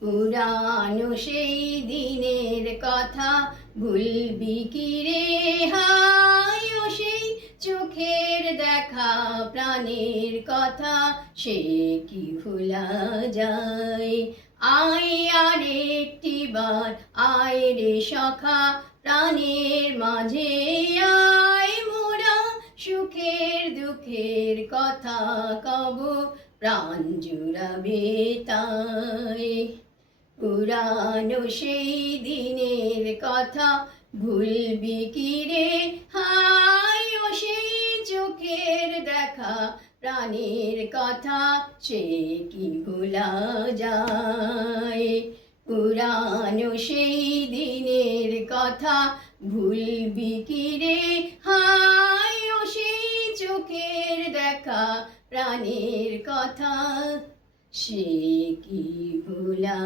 পুরানো সেই দিনের কথা ভুলবি কি রে হাই, ও সেই চোখের দেখা প্রাণের কথা সে কি ভোলা যায়। আয় আর একটি বার আয় রে সখা, প্রাণের মাঝে আয় মোরা সুখের দুঃখের কথা কব, প্রাণ জুড়াবে তাই। পুরানো সেই দিনের কথা ভুলবি কি রে হাই, ও সেই চোখের দেখা প্রাণের কথা সে কি ভোলা যায়। পুরানো সেই দিনের কথা ভুলবি কি রে হাই, ও সেই চোখের দেখা প্রাণের কথা সে কি ভোলা